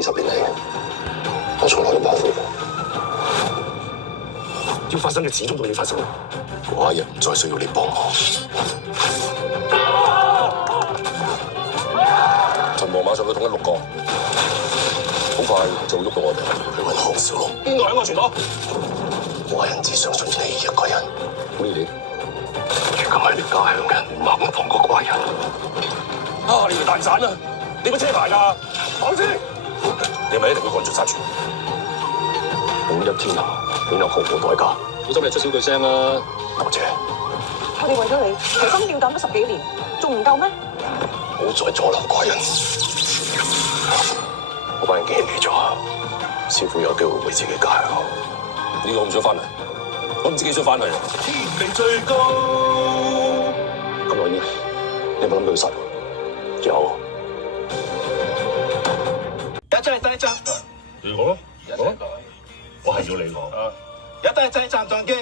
20年嚟，我從來都保護過。要發生嘅始終都要發生。嗰一日唔再需要你幫我。秦王馬上去統一6個，好快就會喐到我哋去揾項少龍。邊個喺我傳我？華人只相信你一個人。咩嘢？如果係你家鄉人，唔放過怪人。啊！你條蛋散啊！你個車牌㗎？講先。你咪一定要趕盡殺絕。統一天下，免有毫無代價。小心你出少句聲啦。多謝。我哋為咗你提心吊膽咗10幾年，仲唔夠咩？唔好再阻撓怪人。我班人既然嚟咗，師傅有機會為自己加油。呢個我唔想翻嚟，我唔自己想翻嚟。天地最高。咁耐煙，你有冇諗到要殺我？有。一張。如果我係要你講。一站當機，